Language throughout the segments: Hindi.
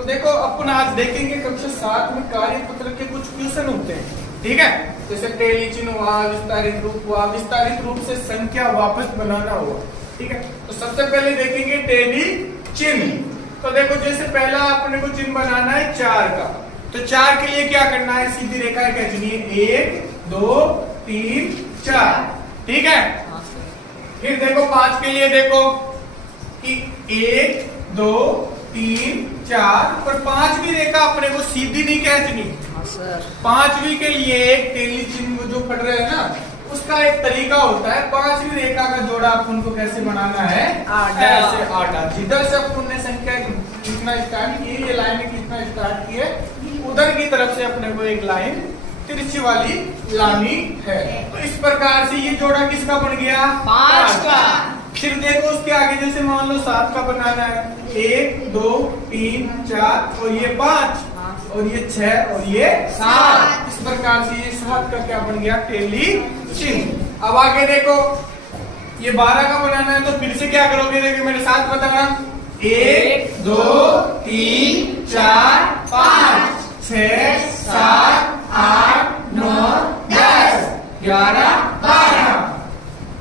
तो देखो अपन आज देखेंगे कक्षा 7 में कार्यपत्र के कुछ क्वेश्चन होते हैं, ठीक है। जैसे टेली चिन्ह हुआ, विस्तारित रूप हुआ, विस्तारित रूप से संख्या वापस बनाना हुआ, ठीक है। तो सबसे पहले देखेंगे टेली चिन्ह। तो देखो जैसे पहला अपने को चिन्ह बनाना है 4 का, तो 4 के लिए क्या करना है, सीधी रेखा खींचनी है, 1 2 3 4, ठीक है। फिर देखो 5 के लिए देखो कि 1 2 3 4, पर 5वीं रेखा अपने को सीधी नहीं खींचनी। 5वीं के लिए एक टेली चिन्ह जो पढ़ रहे हैं ना, उसका एक तरीका होता है। 5वीं रेखा का जोड़ा अपन को कैसे बनाना है, ऐसे आटा। जिधर से अपन ने संख्या खींचना स्टार्ट की, ये लाइन खींचना स्टार्ट की है, उधर की तरफ से अपने को एक लाइन तिरछी वाली लानी है। तो इस प्रकार से ये जोड़ा किसका बन गया, 5 का। फिर देखो उसके आगे जैसे मान लो 7 का बनाना है, 1 2 3 4 और ये 5 और ये 6 और ये 7। इस प्रकार से ये 7 का क्या बन गया, टेली चिन्ह। अब आगे देखो ये 12 का बनाना है, तो फिर से क्या करोगे, देखो मेरे साथ बताना, 1 2 3 4 5 6 7 8 9 10 11 12,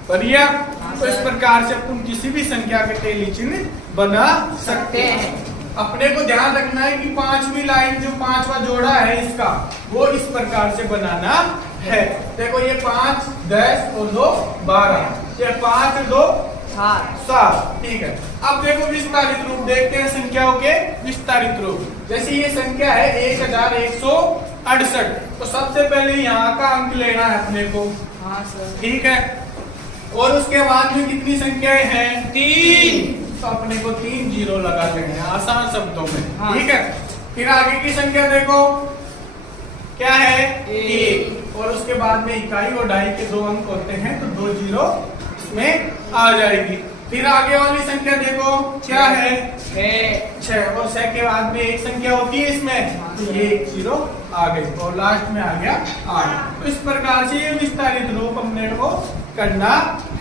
बढ़िया। तो इस प्रकार से अपन किसी भी संख्या के टेली चिन्ह बना सकते हैं। अपने को ध्यान रखना है कि 5वीं लाइन जो 5वां जोड़ा है इसका, वो इस प्रकार से बनाना है। देखो ये 5 10 और 2 12, ये 5 2 7, ठीक है। अब देखो विस्तारित रूप देखते हैं संख्याओं के विस्तारित रूप। जैसे ये संख्या है 1168, तो सबसे पहले यहाँ का अंक लेना है अपने को, ठीक है। और उसके बाद में कितनी संख्याएं हैं, 3, तो अपने को 3 जीरो लगा देंगे आसान शब्दों में, ठीक है। फिर आगे की संख्या देखो क्या है, 1, और उसके बाद में इकाई और ढाई के 2 अंक होते हैं, तो 2 जीरो इसमें आ जाएगी। फिर आगे वाली संख्या देखो क्या है, 6, और 6 के बाद में एक संख्या होती है इसमें, तो ये 1 जीरो आ गई, और लास्ट में आ गया 8। तो इस प्रकार से ये विस्तारित रूप अपने को करना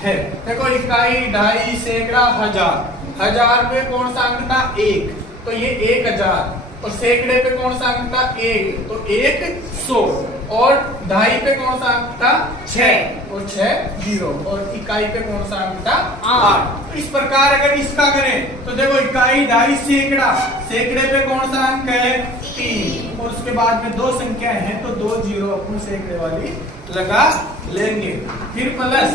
है। देखो इकाई ढाई सैकड़ा हजार, 1000 पे कौन सा अंक था, 1, तो ये 1000, और सैकड़े पे कौन सा अंक था, 1, तो 100, और ढाई पे कौन सा अंक था, 6, और 6 जीरो, और इकाई पे कौन सा अंक था, 8। तो इस प्रकार अगर इसका करें तो देखो इकाई ढाई सैकड़ा, सैकड़े पे कौन सा अंक है, 3, और उसके बाद में 2 संख्याएं हैं, तो 2 जीरो अपन सैकड़े वाली लगा लेंगे। फिर प्लस,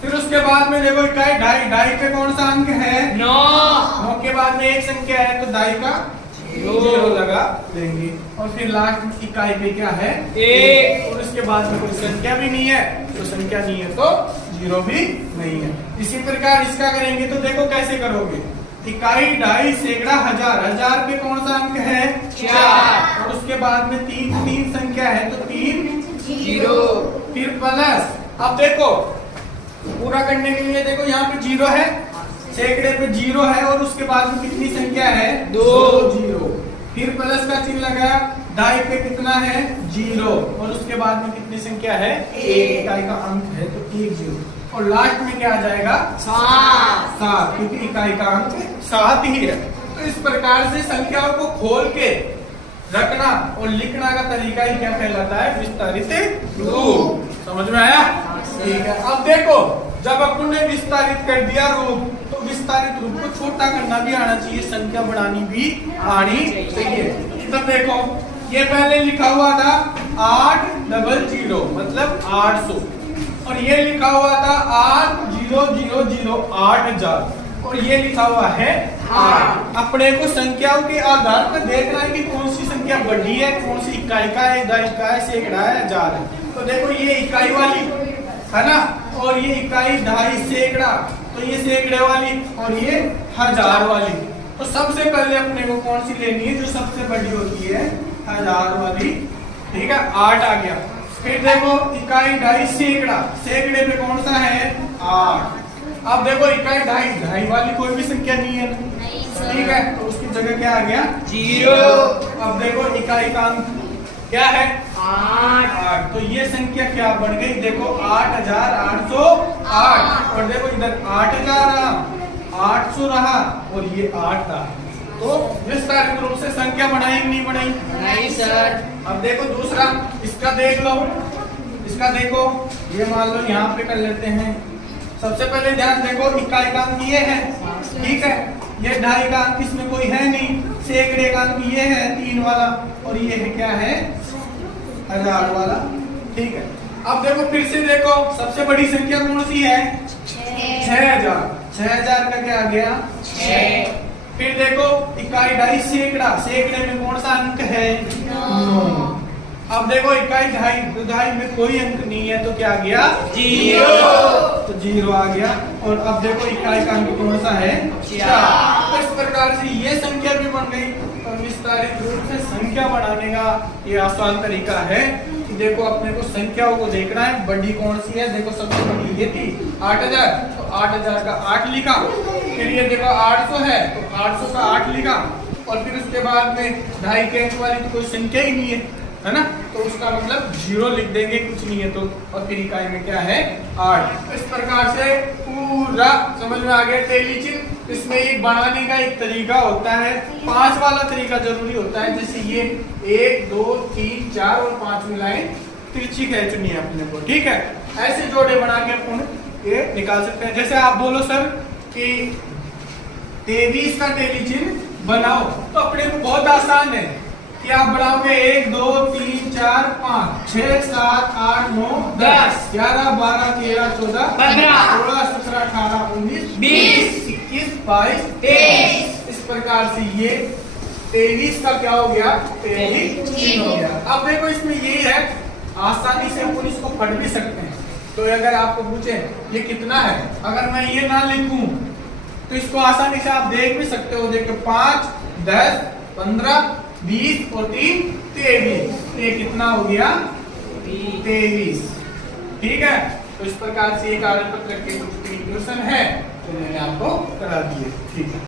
फिर उसके बाद में देखो इकाई ढाई, ढाई पे कौन सा अंक है, 9 के बाद में एक संख्या है, तो ढाई का 0 लगा लेंगे। और फिर लास्ट इकाई पे क्या है, 1, और उसके बाद में कोई संख्या भी नहीं है, तो संख्या नहीं है तो 0 भी नहीं है। इसी प्रकार इसका करेंगे तो देखो कैसे करोगे, इकाई ढाई सैकड़ा हजार, 1000 पे कौन सा अंक है, 4, और उसके बाद में 3 संख्या है, तो 3 जीरो, फिर प्लस। अब देखो पूरा करने के लिए देखो यहाँ पे 0 है, सैकड़े पे 0 है, और उसके बाद में कितनी संख्या है, 2 जीरो, फिर प्लस का चिन्ह लगाया, ढाई पे कितना है, 0, और उसके बाद में कितनी संख्या है, 1, इकाई का अंक है, तो 1 जीरो, और लास्ट में क्या आ जाएगा, 7, क्योंकि इकाई का अंक 7 ही है। तो इस प्रकार से संख्याओं को खोल के रखना और लिखना का तरीका ही क्या कहलाता है, विस्तारित रूप। समझ में आया, ठीक है। अब देखो जब अपन ने विस्तारित कर दिया रूप, तो विस्तारित रूप को छोटा करना भी आना चाहिए, संख्या बढ़ानी भी आनी चाहिए। तो देखो ये पहले लिखा हुआ था 800, मतलब 800, और ये लिखा हुआ था 8000, 8000, और ये लिखा हुआ है 8। अपने को संख्याओं के आधार पर देखना है कि कौन सी संख्या बड़ी है, कौन सी इकाई का है, ढाई का है, सैकड़ा है, हजार है। तो देखो ये इकाई वाली है ना, और ये इकाई ढाई सैकड़ा, तो ये सैकड़े वाली, और ये हजार वाली। तो सबसे पहले अपने को कौन सी लेनी है, जो सबसे बड़ी होती है, 1000 वाली, ठीक है, 8 आ गया। फिर देखो इकाई ढाई सैकड़ा, सैकड़े पे कौन सा है, 8। अब देखो इकाई ढाई, ढाई वाली कोई भी संख्या नहीं है, ठीक है, तो उसकी जगह क्या आ गया, 0। अब देखो इकाई का अंक क्या है, 8, तो ये संख्या क्या बन गई, देखो 8808, और देखो इधर 8000 रहा, 800 रहा, और ये 8 रहा। तो विस्तारित रूप से संख्या बढ़ाई कि नहीं बढ़ाई? नहीं सर। अब देखो दूसरा, इसका देख लो, इसका देखो, ये मान लो यहाँ पे कर लेते हैं। सबसे पहले ध्यान देखो, इकाई का अंक ये है, ठीक है, ये ढाई का अंक इसमें कोई है नहीं, सैकड़े का अंक ये है 3 वाला, और ये है क्या है 1000 वाला, ठीक है। अब देखो फिर से देखो, सबसे बड़ी संख्या कौन सी है? 6000। 6000 का क्या आ गया? 6। फिर देखो इकाई ढाई सैकड़ा, सैकड़े में कौन सा अंक है? 9। अब देखो इकाई ढाई, तो ढाई में कोई अंक नहीं है, तो क्या आ गया? 0। तो 0 आ गया। और अब देखो इकाई का अंक कौन सा है? 4। तो इस प्रकार से ये संख्या भी बन गई। और विस्तारित रूप से संख्या बढ़ाने का ये आसान तरीका है कि देखो अपने को संख्याओं को देखना है, बड़ी कौन सी है। देखो सबसे बड़ी ये थी 8000, तो 8000 का 8 लिखा। फिर ये देखो 800 है, तो 800 का 8 लिखा। और फिर उसके बाद में ढाई के अंक वाली तो कोई संख्या ही नहीं है ना, तो उसका मतलब 0 लिख देंगे, कुछ नहीं है तो। और फिर इकाई में क्या है? 8। इस प्रकार से पूरा समझ में आ गया टेली चिन्ह। इसमें एक बनाने का एक तरीका होता है, 5 वाला तरीका जरूरी होता है। जैसे ये 1 2 3 4 और 5 मिलाएं, तिरछी खींचनी है अपने को, ठीक है। ऐसे जोड़े बना के अपन ये निकाल सकते हैं। जैसे आप बोलो सर कि 23 का टेली चिन्ह बनाओ, तो अपने को बहुत आसान है कि आप बनाओगे 1 2 3 4 5 6 7 8 9 10 11 12 13 14 15 16 17 18 19 20 21 22 23। इस प्रकार से ये 23 का क्या हो गया? टेली चिन्ह हो गया। अब देखो इसमें यही है, आसानी से अपन इसको पढ़ भी सकते हैं। तो अगर आपको पूछे ये कितना है, अगर मैं ये ना लिखूं तो इसको आसानी से आप देख भी सकते हो। देखो 5 10 15 20 और 3 23। ये कितना हो गया? 23, ठीक है। तो इस प्रकार से एक कार्यपत्र के कुछ ट्यूशन है, तो मैंने आपको करा दिए, ठीक है।